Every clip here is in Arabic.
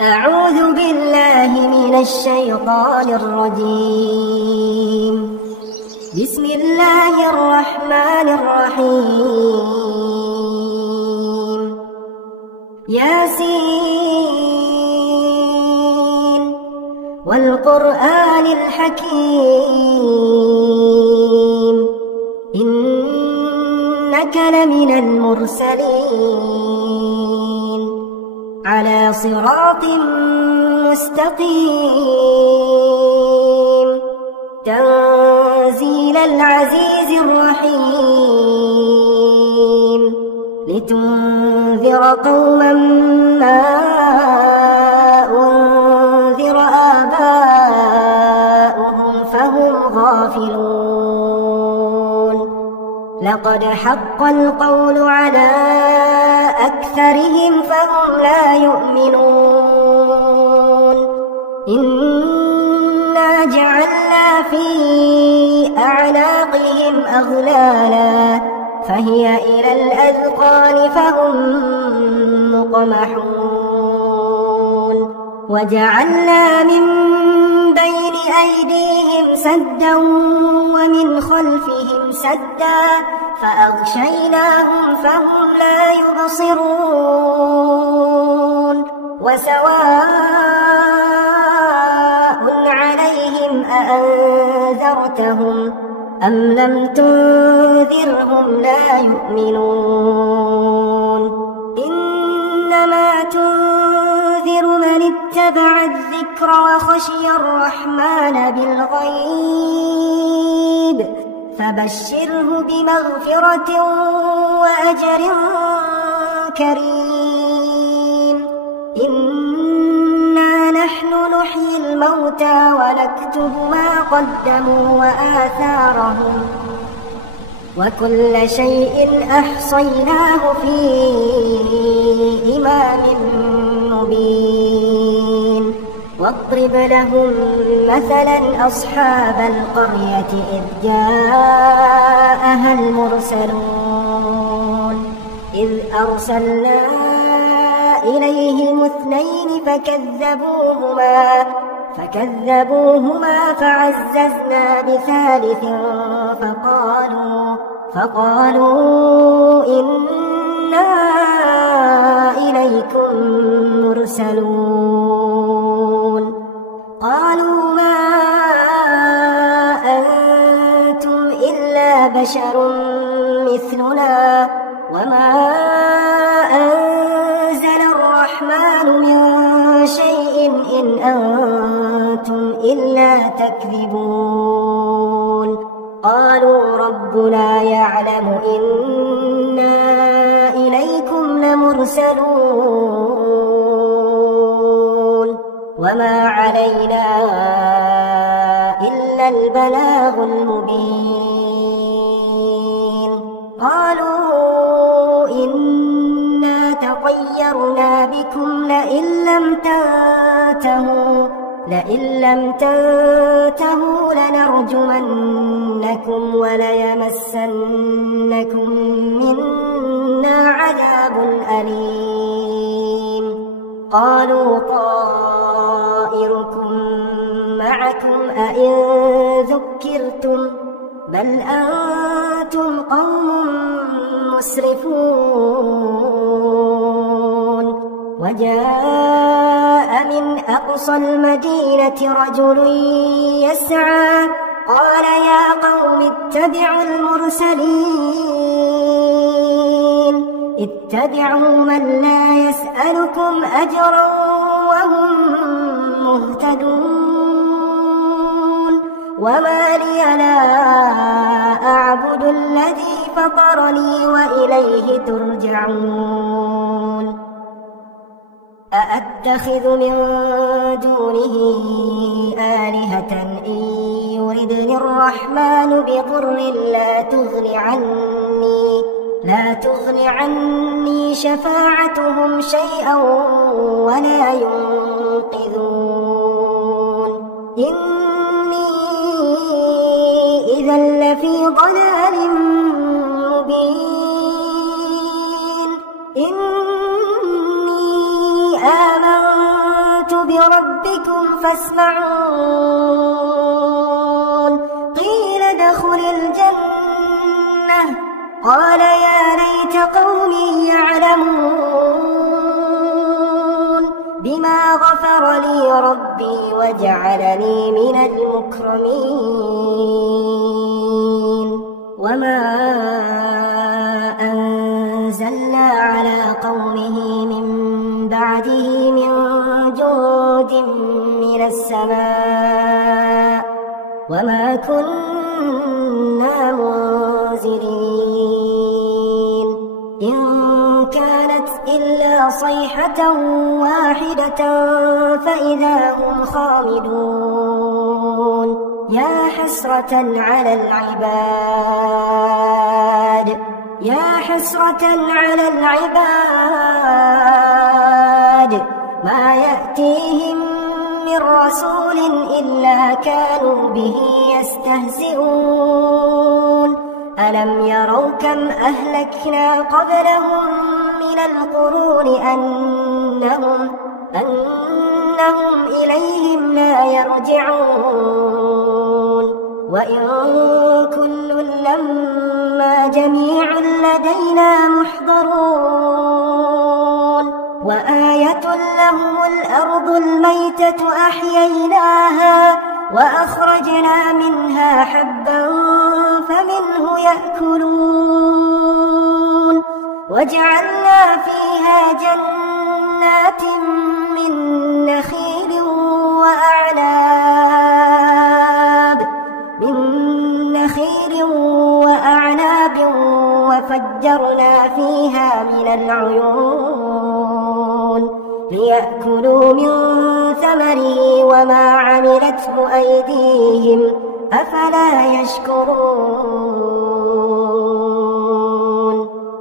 أعوذ بالله من الشيطان الرجيم. بسم الله الرحمن الرحيم. ياسين والقرآن الحكيم إنك لمن المرسلين على صراط مستقيم تنزيل العزيز الرحيم لتنذر قوما ما أنذر آباؤهم فهم غافلون. لقد حق القول على أكثرهم فهم لا يؤمنون. إنا جعلنا في أعناقهم أغلالا فهي إلى الأذقان فهم مقمحون. وجعلنا من بين أيديهم سدا ومن خلفهم سدا فأغشيناهم فهم لا يبصرون. وسواء عليهم أأنذرتهم أم لم تنذرهم لا يؤمنون. إنما تنذر من اتبع الذكر وخشي الرحمن بالغيب فبشره بمغفرة وأجر كريم. إنا نحن نحيي الموتى ونكتب ما قدموا وآثارهم وكل شيء أحصيناه في إمام مبين. واضرب لهم مثلا أصحاب القرية إذ جاءها المرسلون إذ أرسلنا إليهم اثنين فكذبوهما فعززنا بثالث فقالوا إنا إليكم مرسلون. قالوا ما أنتم إلا بشر مثلنا وما أنزل الرحمن من شيء إن أنتم إلا تكذبون. قالوا ربنا يعلم إنا إليكم لمرسلون وما علينا إلا البلاغ المبين. قالوا إنا تطيرنا بكم لئن لم تنتهوا لنرجمنكم وليمسنكم منا عذاب أليم. قالوا طائركم معكم أئن ذكرتم بل أنتم قوم مسرفون. وجاء من أقصى المدينة رجل يسعى قال يا قوم اتبعوا المرسلين اتبعوا من لا يسألكم أجرا وهم مهتدون. وما لي لا أعبد الذي فطرني وإليه ترجعون. أأتخذ من دونه آلهة إن يردني الرحمن بضر لا تغن عني شفاعتهم شيئا ولا ينقذون. إني إذا لفي ضلال مبين. إني ربكم فاسمعون قيل ادخل الجنة قال يا ليت قومي يعلمون بما غفر لي ربي وجعلني من المكرمين وما أنزلنا على قومه من بعده من جند من السماء وما كنا منزلين إن كانت إلا صيحة واحدة فإذا هم خامدون يا حسرة على العباد يا حسرة على العباد ما يأتيهم من رسول إلا كانوا به يستهزئون ألم يروا كم أهلكنا قبلهم من القرون أنهم إليهم لا يرجعون وإن كل لما جميع لدينا محضرون وآية لهم الأرض الميتة أحييناها وأخرجنا منها حبا فمنه يأكلون وجعلنا فيها جنات من نخيل وأعناب وفجرنا فيها من العيون ليأكلوا من ثمره وما عملته أيديهم أفلا يشكرون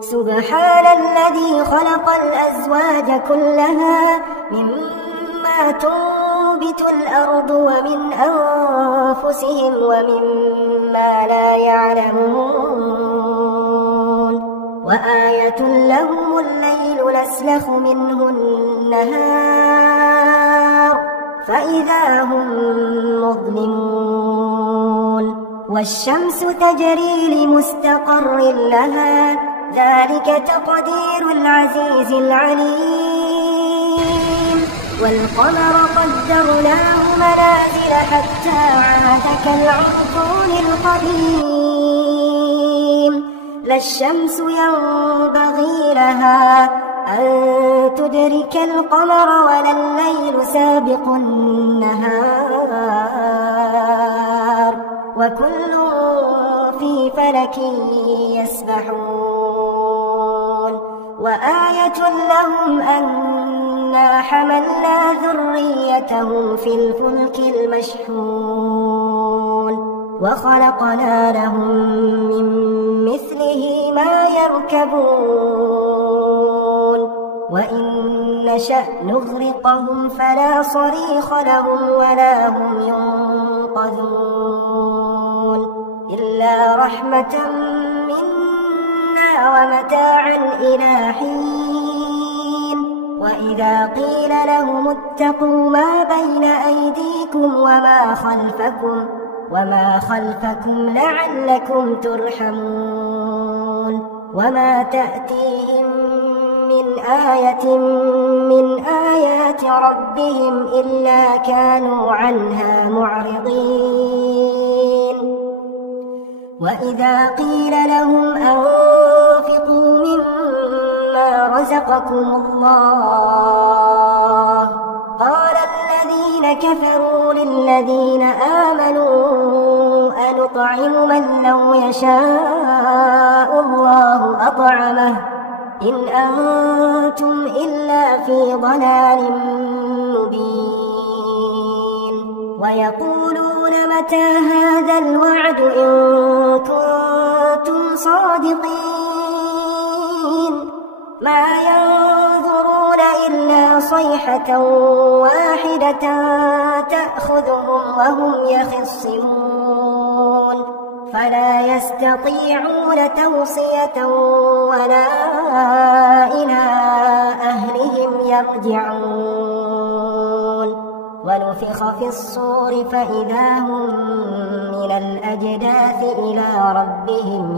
سبحان الذي خلق الأزواج كلها مما تنبت الأرض ومن أنفسهم ومما لا يعلمون وآية لهم الليل نسلخ منه النهار فإذا هم مظلمون والشمس تجري لمستقر لها ذلك تقدير العزيز العليم والقمر قدرناه منازل حتى عاد كالعرجون القديم لا الشمس ينبغي لها أن تدرك القمر ولا الليل سابق النهار وكل في فلك يسبحون وآية لهم أنا حملنا ذريتهم في الفلك المشحون وخلقنا لهم من مثله ما يركبون وإن نشأ نغرقهم فلا صريخ لهم ولا هم ينقذون إلا رحمة منا ومتاعا إلى حين وإذا قيل لهم اتقوا ما بين أيديكم وما خلفكم لعلكم ترحمون وما تأتيهم من آية من آيات ربهم إلا كانوا عنها معرضين وإذا قيل لهم أنفقوا مما رزقكم الله قال الذين كفروا للذين آمنوا أنطعم من لو يشاء الله أطعمه إن أنتم إلا في ضلال مبين ويقولون متى هذا الوعد إن كنتم صادقين ما ينظرون إلا صيحة واحدة تأخذهم وهم يخصمون فلا يستطيعون توصية ولا إلى أهلهم يرجعون ونفخ في الصور فإذا هم من الأجداث إلى ربهم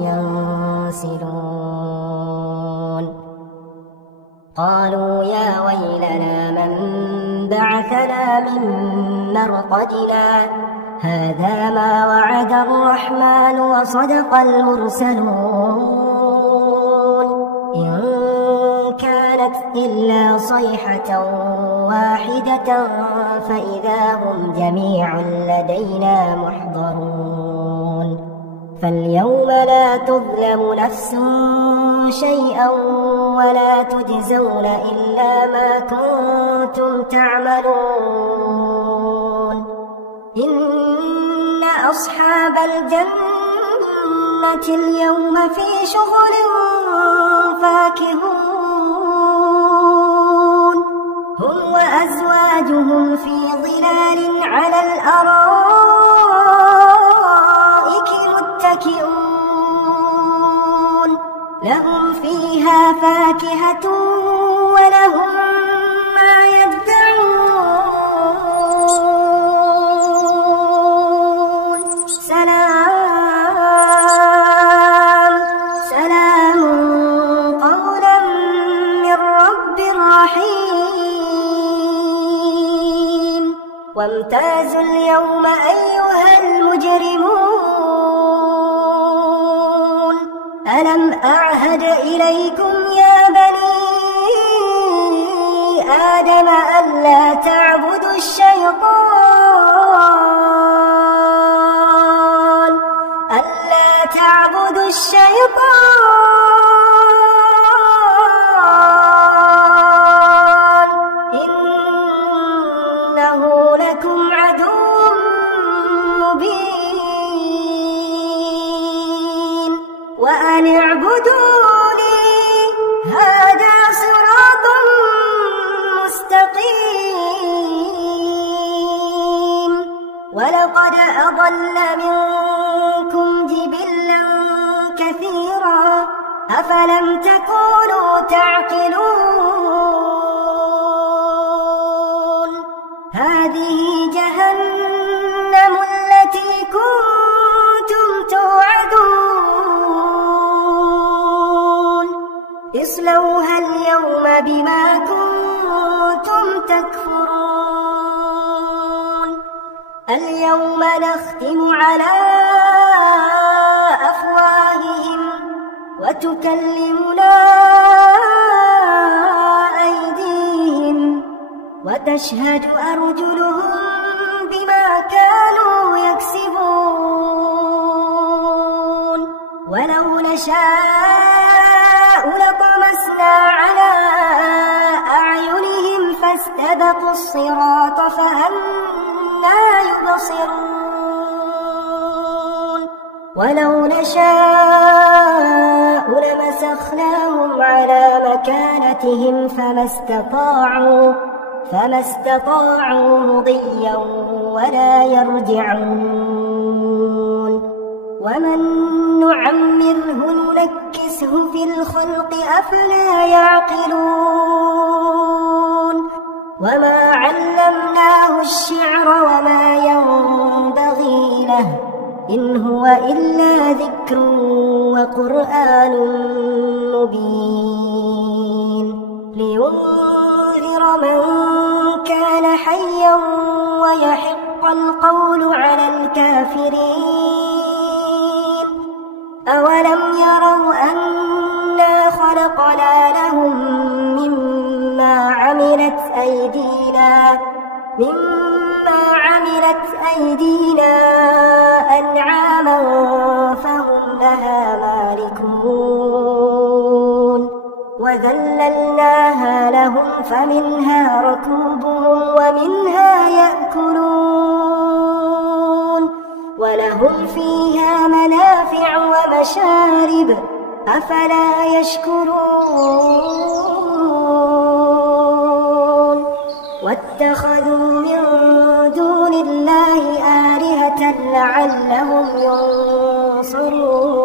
ينسلون قالوا يا ويلنا من بعثنا من مرقدنا هذا ما وعد الرحمن وصدق المرسلون إن كانت إلا صيحة واحدة فإذا هم جميع لدينا محضرون فاليوم لا تظلم نفس شيئا ولا تجزون إلا ما كنتم تعملون إن أصحاب الجنة اليوم في شغل فاكهون هم وأزواجهم في ظلال على الأرائك متكئون لهم فيها فاكهة ولهم ما يدعون سلام قولا من رب رحيم وامتازوا اليوم أيها المجرمون ألم أعهد إليكم يا بني آدم ألا تعبدوا الشيطان إنه لكم عدو مبين وأن اعبدوني هذا صراط مستقيم ولقد أضل منكم جبلا كثيرا أفلم تكونوا تعقلون هذه جهنم التي كنتم توعدون اصلوها اليوم بما كنتم تكفرون اليوم نختم على أفواههم وتكلمنا أيديهم وتشهد أرجلهم بما كانوا يكسبون ولو نشاء لطمسنا على أعينهم فاستبقوا الصراط فأنى يبصرون ولو نشاء لمسخناهم على مكانتهم فما استطاعوا مضيا ولا يرجعون ومن نعمره ننكسه في الخلق أفلا يعقلون وما علمناه الشعر وما ينبغي له إن هو إلا ذكر وقرآن مبين لينذر من كان حيا ويحق القول على الكافرين أولم يروا أنا خلقنا لهم مما عملت أيدينا أنعاما فهم لها مالكون وذللناها لهم فمنها ركوبهم ومنها يأكلون ولهم فيها منافع ومشارب أفلا يشكرون واتخذوا من دون الله آلهة لعلهم ينصرون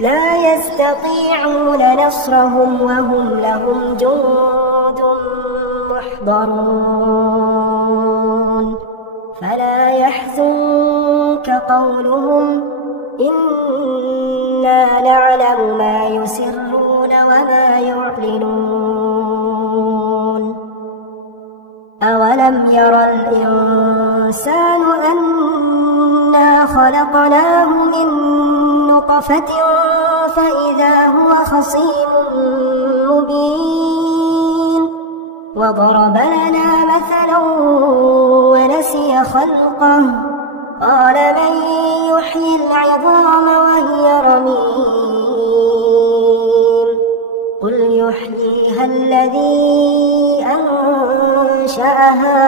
لا يستطيعون نصرهم وهم لهم جند يحضرون فلا يحزنك قولهم إنا نعلم ما يسرون وما يعلنون أولم يرى الإنسان أنا خلقناه من نطفة فإذا هو خصيم مبين وضرب لنا مثلا ونسي خلقه قال من يحيي العظام وهي رميم قل يحييها الذي أنشأها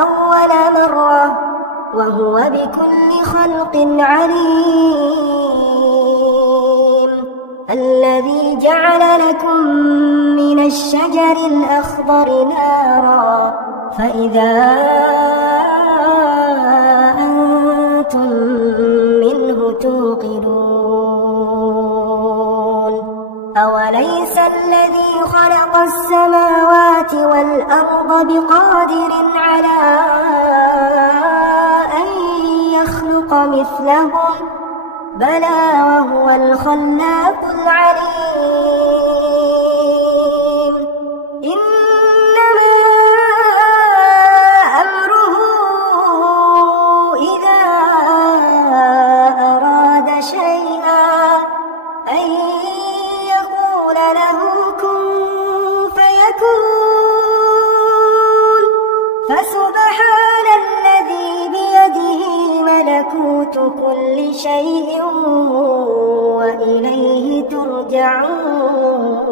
أول مرة وهو بكل خلق عليم الذي جعل لكم من الشجر الأخضر نارا فإذا أنتم منه توقدون أوليس الذي خلق السماوات والأرض بقادر على أن يخلق مثلهم بلى وهو الخلاق العليم إنما أمره إذا أراد شيئا أن يقول له كن فيكون فسبحان الذي بيده ملكوت كل شيء وإليه ترجعون